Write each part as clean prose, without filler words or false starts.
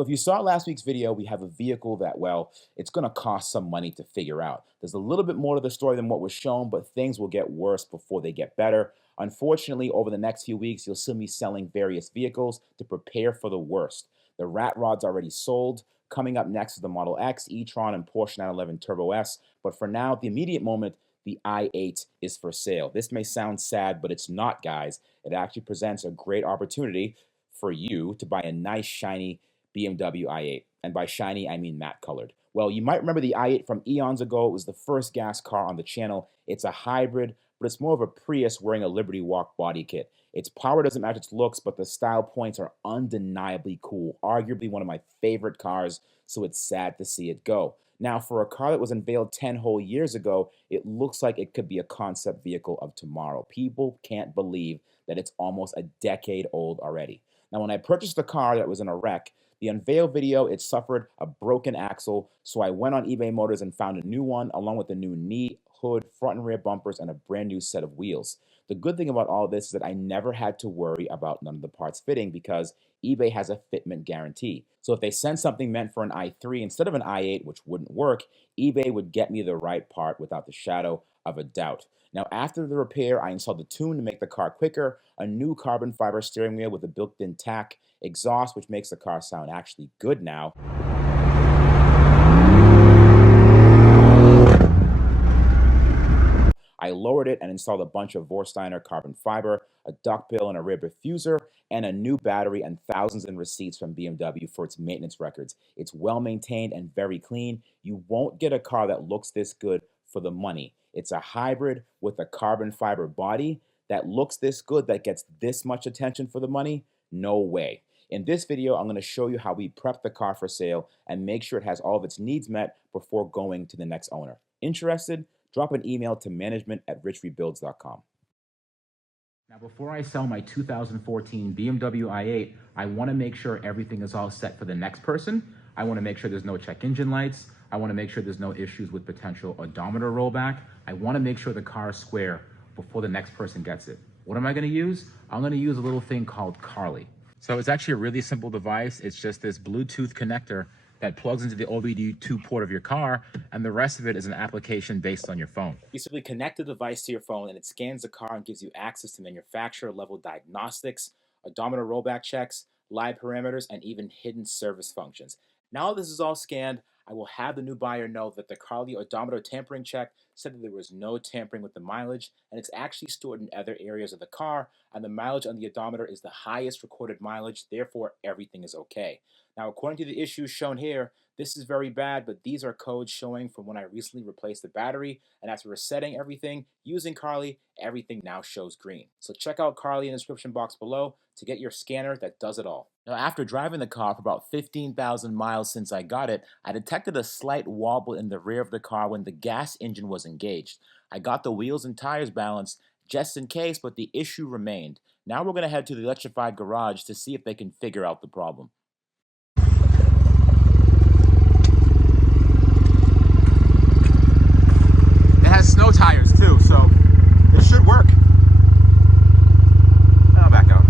So if you saw last week's video, we have a vehicle that, well, it's going to cost some money to figure out. There's a little bit more to the story than what was shown, but things will get worse before they get better. Unfortunately, over the next few weeks, you'll see me selling various vehicles to prepare for the worst. The rat rod's already sold. Coming up next is the Model X, e-tron, and Porsche 911 Turbo S. But for now, at the immediate moment, the i8 is for sale. This may sound sad, but it's not, guys. It actually presents a great opportunity for you to buy a nice, shiny BMW i8. And by shiny, I mean matte colored. Well, you might remember the i8 from eons ago. It was the first gas car on the channel. It's a hybrid, but it's more of a Prius wearing a Liberty Walk body kit. Its power doesn't match its looks, but the style points are undeniably cool. Arguably one of my favorite cars, so it's sad to see it go. Now, for a car that was unveiled 10 whole years ago, it looks like it could be a concept vehicle of tomorrow. People can't believe that it's almost a decade old already. Now, when I purchased the car that was in a wreck, the unveil video, it suffered a broken axle, so I went on eBay Motors and found a new one, along with a new knee, hood, front and rear bumpers, and a brand new set of wheels. The good thing about all this is that I never had to worry about none of the parts fitting because eBay has a fitment guarantee. So if they send something meant for an i3 instead of an i8, which wouldn't work, eBay would get me the right part without the shadow of a doubt. Now, after the repair, I installed the tune to make the car quicker, a new carbon fiber steering wheel with a built-in tack, exhaust, which makes the car sound actually good now. I lowered it and installed a bunch of Vorsteiner carbon fiber, a duckbill and a rear diffuser, and a new battery and thousands in receipts from BMW for its maintenance records. It's well maintained and very clean. You won't get a car that looks this good for the money. It's a hybrid with a carbon fiber body that looks this good, that gets this much attention for the money. No way. In this video, I'm going to show you how we prep the car for sale and make sure it has all of its needs met before going to the next owner. Interested? Drop an email to management@richrebuilds.com. Now, before I sell my 2014 BMW i8, I want to make sure everything is all set for the next person. I want to make sure there's no check engine lights. I want to make sure there's no issues with potential odometer rollback. I want to make sure the car is square before the next person gets it. What am I going to use? I'm going to use a little thing called Carly. So it's actually a really simple device. It's just this Bluetooth connector that plugs into the OBD2 port of your car, and the rest of it is an application based on your phone. You simply connect the device to your phone, and it scans the car and gives you access to manufacturer-level diagnostics, odometer rollback checks, live parameters, and even hidden service functions. Now this is all scanned, I will have the new buyer know that the Carly odometer tampering check said that there was no tampering with the mileage, and it's actually stored in other areas of the car, and the mileage on the odometer is the highest recorded mileage, therefore everything is okay. Now, according to the issues shown here, this is very bad, but these are codes showing from when I recently replaced the battery, and after resetting everything, using Carly, everything now shows green. So check out Carly in the description box below to get your scanner that does it all. Now, after driving the car for about 15,000 miles since I got it, I detected a slight wobble in the rear of the car when the gas engine was engaged. I got the wheels and tires balanced just in case, but the issue remained. Now we're going to head to the electrified garage to see if they can figure out the problem. Snow tires too, so it should work. I'll back out.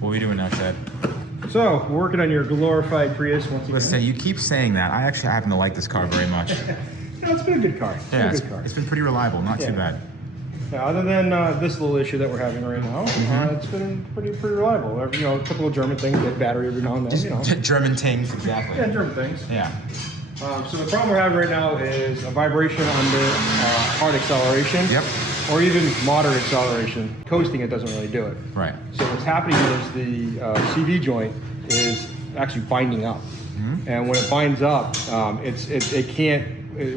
What are we doing now, Ted? So, we're working on your glorified Prius once again. Listen, you keep saying that. I actually happen to like this car very much. No, it's been a good car. It's been pretty reliable, not too bad. Yeah, other than this little issue that we're having right now, it's been pretty reliable. You know, a couple of German things, dead battery every now and then, you know. German things, exactly. Yeah, German things. Yeah. So the problem we're having right now is a vibration under hard acceleration. Yep. Or even moderate acceleration. Coasting, it doesn't really do it. Right. So what's happening is the CV joint is actually binding up. And when it binds up, it can't,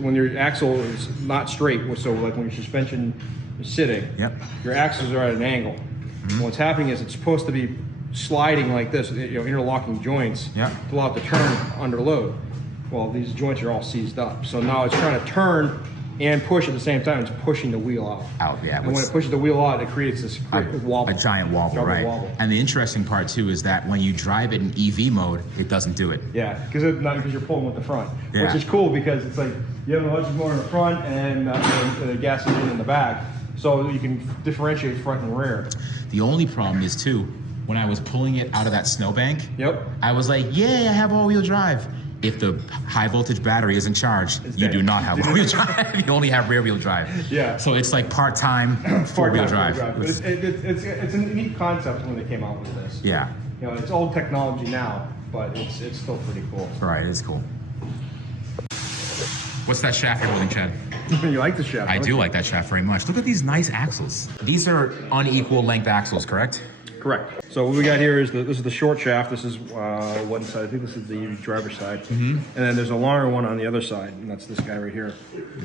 when your axle is not straight, so like when your suspension is sitting, your axles are at an angle. And what's happening is it's supposed to be sliding like this, you know, interlocking joints to allow it to turn under load. Well, these joints are all seized up. So now it's trying to turn and push at the same time. It's pushing the wheel out. Out, yeah. And when it pushes the wheel out, it creates this wobble. A giant wobble, right? Wobble. And the interesting part too is that when you drive it in EV mode, it doesn't do it. Yeah, because you're pulling with the front, yeah. Which is cool because it's like you have an electric motor in the front and the gas engine in the back, so you can differentiate front and rear. The only problem is too, when I was pulling it out of that snowbank, yep, I was like, yeah, I have all-wheel drive. If the high voltage battery isn't charged, you do not have all-wheel drive. You only have rear-wheel drive. Yeah. So it's like part-time four-wheel drive. It's a neat concept when they came out with this. Yeah. You know, it's old technology now, but it's still pretty cool. Right, it's cool. What's that shaft you're holding, Chad? You like the shaft? I do like that shaft very much. Look at these nice axles. These are unequal length axles, correct? Correct. So what we got here is this is the short shaft. This is one side. I think this is the driver's side. And then there's a longer one on the other side, and that's this guy right here.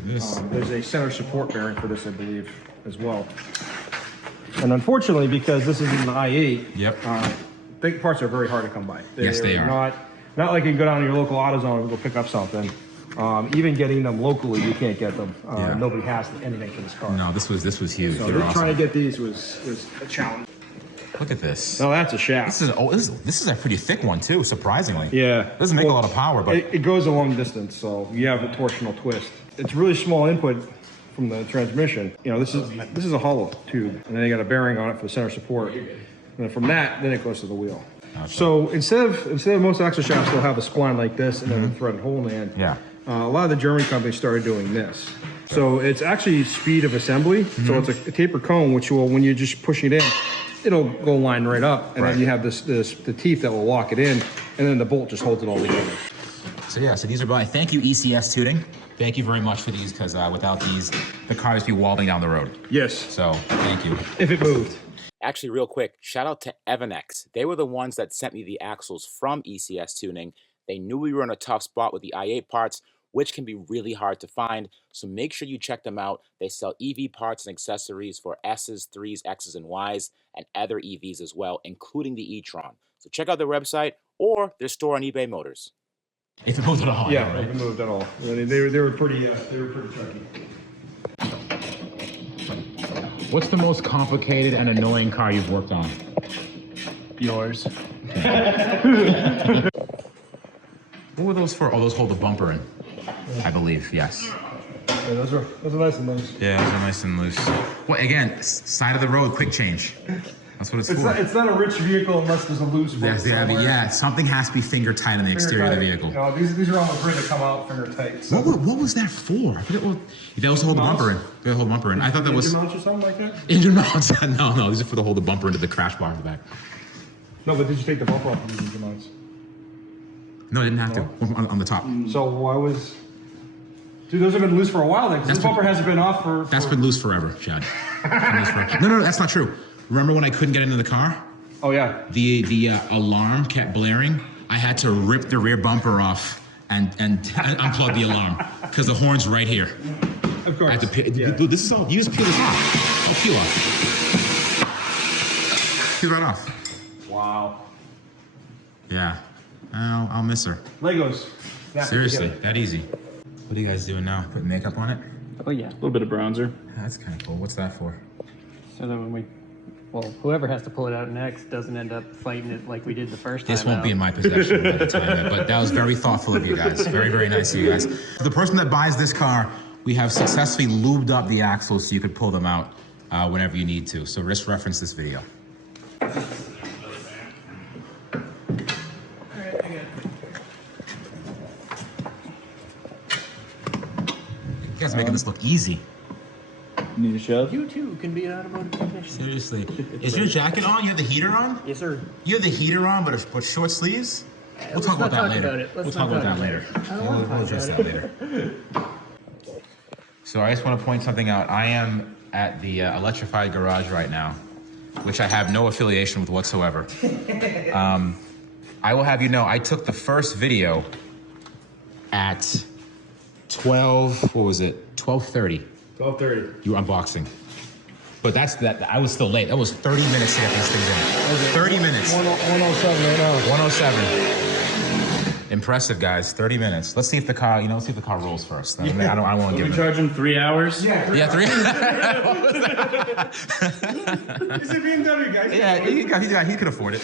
There's a center support bearing for this, I believe, as well. And unfortunately, because this is an i8, yep. Big parts are very hard to come by. Yes, they are. Not like you can go down to your local AutoZone and go pick up something. Even getting them locally, you can't get them. Nobody has anything for this car. No, this was huge. So awesome. Trying to get these was a challenge. Look at this. No, that's a shaft. This is a pretty thick one too, surprisingly. Yeah. Doesn't make a lot of power, but it goes a long distance, so you have a torsional twist. It's really small input from the transmission. You know, this is a hollow tube, and then you got a bearing on it for the center support. And then from that, then it goes to the wheel. Okay. So instead of most axle shafts, they'll have a spline like this and then a threaded hole in the end. Yeah. A lot of the German companies started doing this. So it's actually speed of assembly. So it's a taper cone, which will, when you just push it in, it'll go line right up, and then you have the teeth that will lock it in, and then the bolt just holds it all together. So yeah, so these are by, thank you ECS Tuning. Thank you very much for these, because without these, the car would be wobbling down the road. Yes. So thank you. If it moved. Actually, real quick, shout out to Evannex. They were the ones that sent me the axles from ECS Tuning. They knew we were in a tough spot with the i8 parts, which can be really hard to find. So make sure you check them out. They sell EV parts and accessories for S's, 3s, X's, and Y's, and other EVs as well, including the e-tron. So check out their website or their store on eBay Motors. If it moved at all. Yeah, if it moved at all. I mean, they were pretty tricky. What's the most complicated and annoying car you've worked on? Yours. What were those for? Oh, those hold the bumper in, I believe, yes. Yeah, those are nice and loose. Yeah, those are nice and loose. Well, again, side of the road, quick change. That's what it's for. It's not a rich vehicle unless there's a loose bolt. Yeah, something has to be finger tight on the exterior of the vehicle. You know, these are on the grid that come out finger tight. So. What was that for? I forget what. That was to hold the bumper in. They hold the bumper in. I thought that was engine mounts or something like that. Engine mounts? No, these are for to hold the bumper into the crash bar in the back. No, but did you take the bumper off of these engine mounts? No, I didn't have to. On the top. So why was? Dude, those have been loose for a while then, because this bumper hasn't been off for... That's been loose forever, Chad. No, that's not true. Remember when I couldn't get into the car? Oh, yeah. The alarm kept blaring. I had to rip the rear bumper off and unplug the alarm, because the horn's right here. Of course. I had to this is all, you just peel this off. I'll peel off. Peel right off. Wow. Yeah. I'll miss her. Legos. Seriously, that easy. What are you guys doing now? Putting makeup on it? Oh yeah. A little bit of bronzer. That's kind of cool. What's that for? So that when whoever has to pull it out next doesn't end up fighting it like we did the first time. This won't be in my possession by the time, but that was very thoughtful of you guys. Very, very nice of you guys. For the person that buys this car, we have successfully lubed up the axles so you could pull them out whenever you need to. So just reference this video. You guys are making this look easy. Need a shove? You too can be an automotive technician. Seriously. Is your jacket on? You have the heater on? Yes, sir. You have the heater on, but short sleeves? We'll talk about that later. We'll talk about that later. We'll address that later. So I just want to point something out. I am at the electrified garage right now, which I have no affiliation with whatsoever. I will have you know, I took the first video at 12:30. 12:30. You were unboxing. But I was still late. That was 30 minutes to get this thing in. 30 minutes. 107 right now. 107. Impressive, guys. 30 minutes. Let's see if the car, let's see if the car rolls first. I don't want to give We it. charge him 3 hours? Yeah, 3. It's a BMW, guys. Yeah, he could afford it.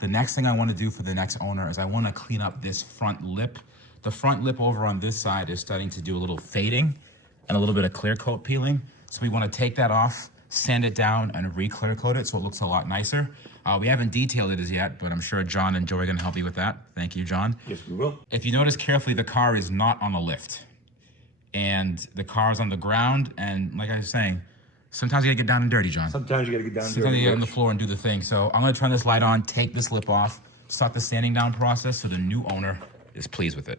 The next thing I want to do for the next owner is I want to clean up this front lip. The front lip over on this side is starting to do a little fading and a little bit of clear coat peeling. So we want to take that off, sand it down, and re-clear coat it so it looks a lot nicer. We haven't detailed it as yet, but I'm sure John and Joey are going to help me with that. Thank you, John. Yes, we will. If you notice carefully, the car is not on a lift. And the car is on the ground, and like I was saying, sometimes you gotta get down and dirty, John. Sometimes you gotta get down and dirty. Sometimes you get on the floor and do the thing. So I'm gonna turn this light on, take this lip off, start the sanding down process so the new owner is pleased with it.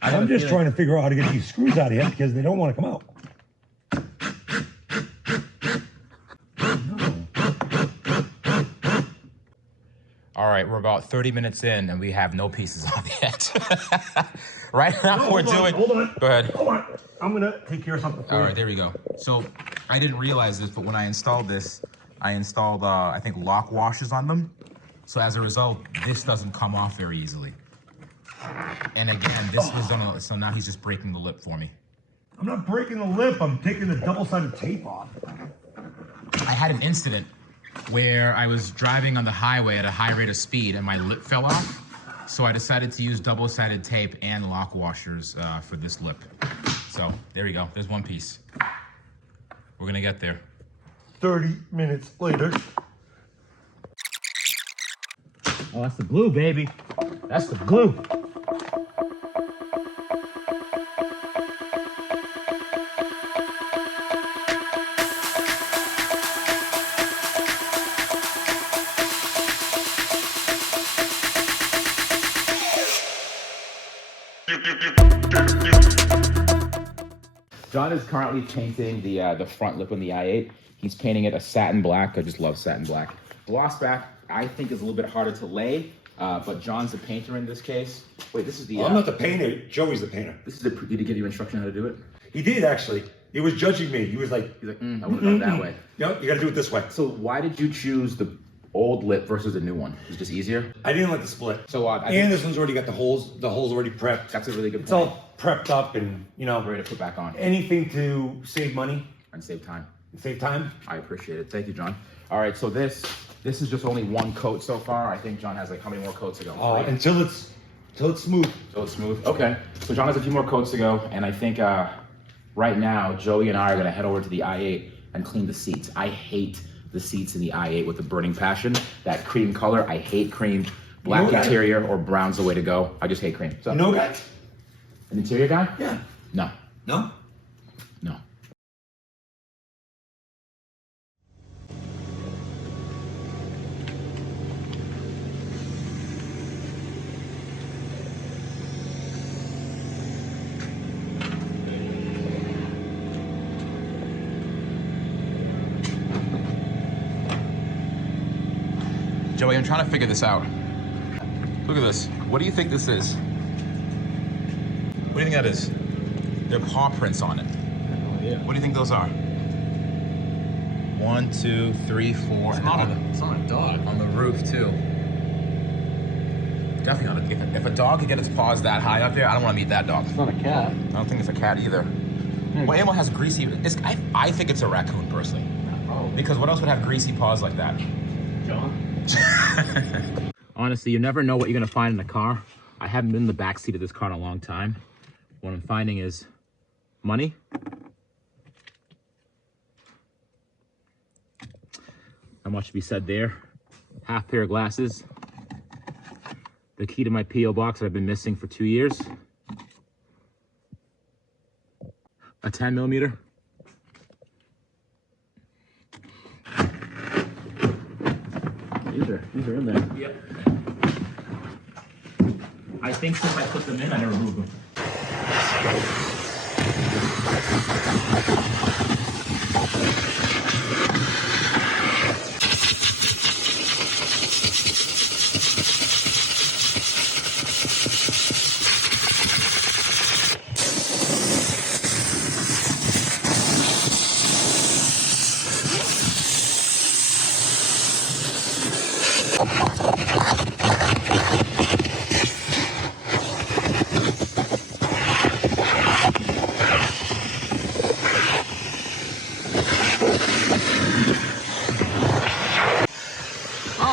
I'm just trying to figure out how to get these screws out of here because they don't want to come out. All right, we're about 30 minutes in and we have no pieces on yet. Right now we're doing. Hold on. Go ahead. Hold on. I'm gonna take care of something for All you. right, there we go. So I didn't realize this, but when I installed this, I installed, I think, lock washers on them. So as a result, this doesn't come off very easily. And again, this was on so now he's just breaking the lip for me. I'm not breaking the lip. I'm taking the double-sided tape off. I had an incident where I was driving on the highway at a high rate of speed and my lip fell off. So I decided to use double-sided tape and lock washers for this lip. So there we go. There's one piece. We're gonna get there. 30 minutes later. Oh, that's the glue, baby. That's the glue. John is currently painting the front lip on the i8. He's painting it a satin black. I just love satin black. Gloss back, I think, is a little bit harder to lay, but John's the painter in this case. Wait, this is the... I'm not the painter. Joey's the painter. This is the... Did he give you instruction how to do it? He did, actually. He was judging me. He was like, He's like, I would have done it that way. no, you gotta do it this way. So why did you choose the old lip versus the new one? Is it just easier? I didn't like the split. So and this one's already got the holes already prepped. that's a really good It's point. all prepped up and, Ready to put back on anything to save money and save time. and save time. I appreciate it. Thank you, John. All right, so this is just only one coat so far. I think John has like how many more coats to go? Until it's smooth. So it's smooth. Okay. So John has a few more coats to go, and I think right now Joey and I are gonna head over to the i8 and clean the seats. I hate the seats in the i8 with a burning passion. That cream color, I hate cream. Black interior or brown's the way to go. I just hate cream. So Guy? an interior guy? Yeah. No. No? No. Joey, I'm trying to figure this out. Look at this. What do you think this is? What do you think that is? There are paw prints on it. Oh, yeah. What do you think those are? 1, 2, 3, 4. It's not a dog. On the roof too. Definitely not. If a dog could get its paws that high up there, I don't want to meet that dog. It's not a cat. I don't think it's a cat either. What animal has greasy? I think it's a raccoon personally. Oh. Because what else would have greasy paws like that? John? Honestly, you never know what you're gonna find in a car. I haven't been in the back seat of this car in a long time. What I'm finding is money. Not much to be said there. Half pair of glasses. The key to my P.O. box that I've been missing for 2 years. A 10mm. These are in there. Yep. I think since I put them in, I never moved them. Oh,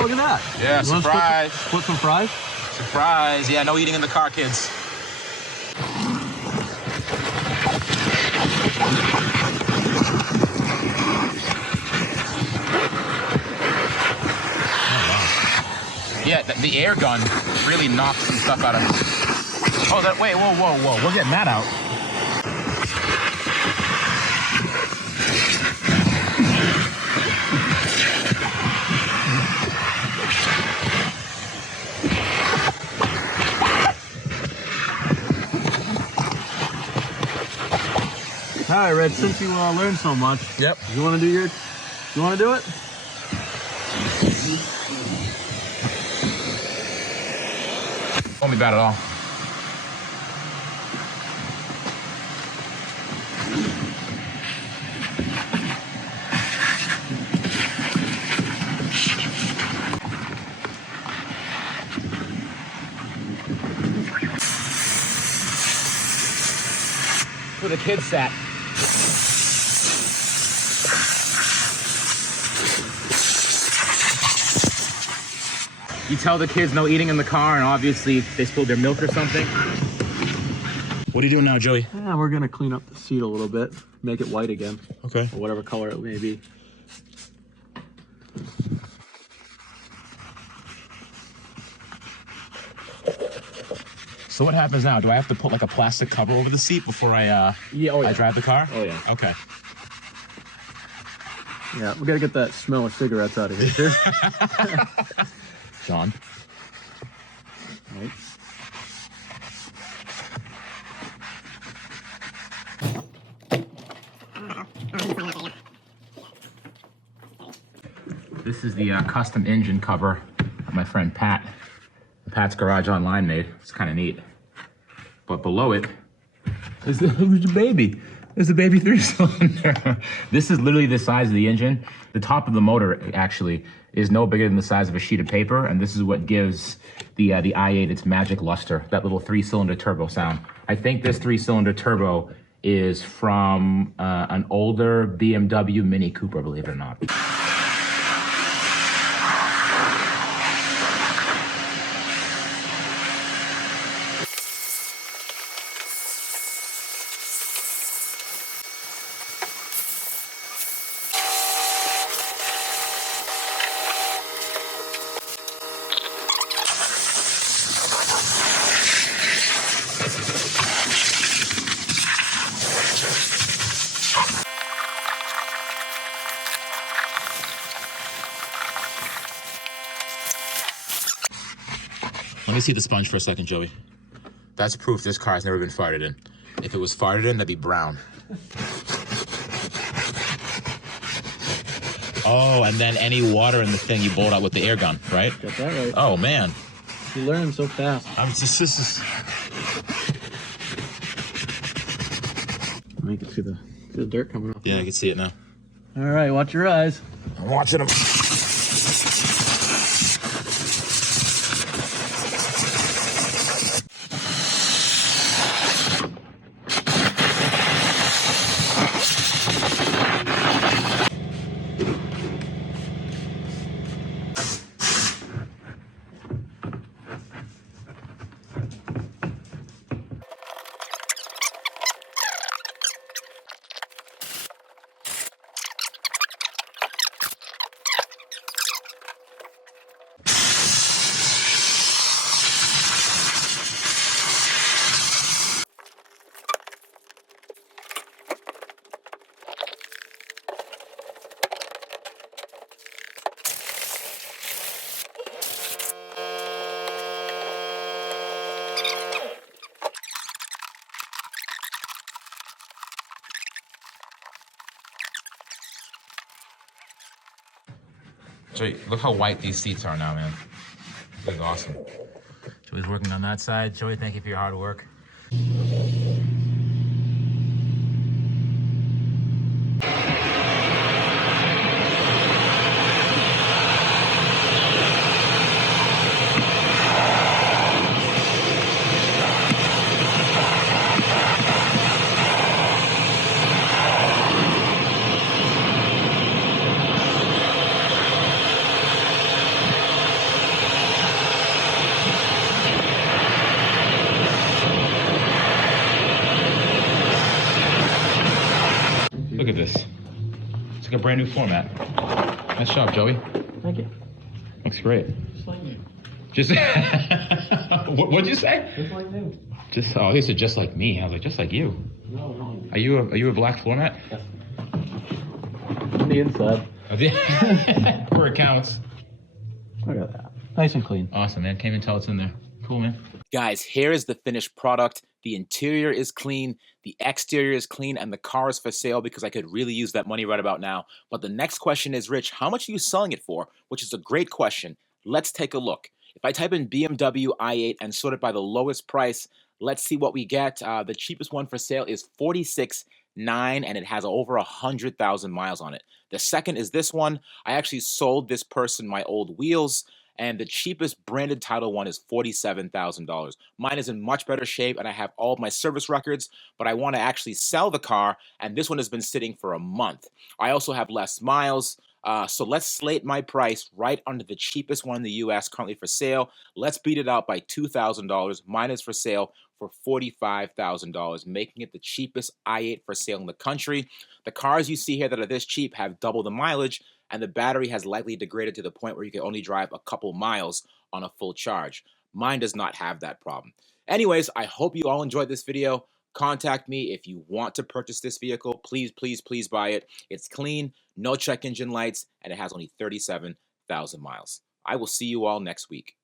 look at that. Yeah, You wanna surprise. Split some fries? Surprise. Yeah, no eating in the car, kids. Yeah, the air gun really knocks some stuff out of it. Oh, wait, whoa. We're getting that out. All right, Red, since you learned so much, Yep. you want to do it? Won't be bad at all. Where the kids sat. You tell the kids no eating in the car, and obviously they spilled their milk or something. What are you doing now, Joey? Yeah, we're gonna clean up the seat a little bit, make it white again, Okay. or whatever color it may be. So what happens now? Do I have to put like a plastic cover over the seat before I I drive the car? Oh yeah. Okay. Yeah, we gotta get that smell of cigarettes out of here, too. John. Right. This is the custom engine cover that my friend Pat's Garage Online made. It's kind of neat. But below it is the baby. There's a baby 3-cylinder. This is literally the size of the engine. The top of the motor actually is no bigger than the size of a sheet of paper, and this is what gives the i8 its magic luster, that little 3-cylinder turbo sound. I think this 3-cylinder turbo is from an older BMW Mini Cooper, believe it or not. Let me see the sponge for a second, Joey. That's proof this car's never been farted in. If it was farted in, that'd be brown. Oh, and then any water in the thing you bolt out with the air gun, right? Got that right. Oh, man. You learn so fast. This is... I can see the dirt coming off. Yeah, I can see it now. All right, watch your eyes. I'm watching them. Joey, look how white these seats are now, man. This is awesome. Joey's working on that side. Joey, thank you for your hard work. brand new floor mat. Nice job, Joey. Thank you. Looks great. Just like me. Just what'd you say? Just like me. They said just like me. I was like, just like you. No. Are you a black floor mat? Yes. On the inside. Where it counts. Look at that. Nice and clean. Awesome, man. Can't even tell it's in there. Cool, man. Guys, here is the finished product. The interior is clean, the exterior is clean, and the car is for sale because I could really use that money right about now. But the next question is, Rich, how much are you selling it for? Which is a great question. Let's take a look. If I type in BMW i8 and sort it by the lowest price, let's see what we get. The cheapest one for sale is $46,900, and it has over 100,000 miles on it. The second is this one. I actually sold this person my old wheels, and the cheapest branded title one is $47,000. Mine is in much better shape, and I have all of my service records, but I want to actually sell the car, and this one has been sitting for a month. I also have less miles, so let's slate my price right under the cheapest one in the US currently for sale. Let's beat it out by $2,000. Mine is for sale for $45,000, making it the cheapest i8 for sale in the country. The cars you see here that are this cheap have double the mileage, and the battery has likely degraded to the point where you can only drive a couple miles on a full charge. Mine does not have that problem. Anyways, I hope you all enjoyed this video. Contact me if you want to purchase this vehicle. Please, please, please buy it. It's clean, no check engine lights, and it has only 37,000 miles. I will see you all next week.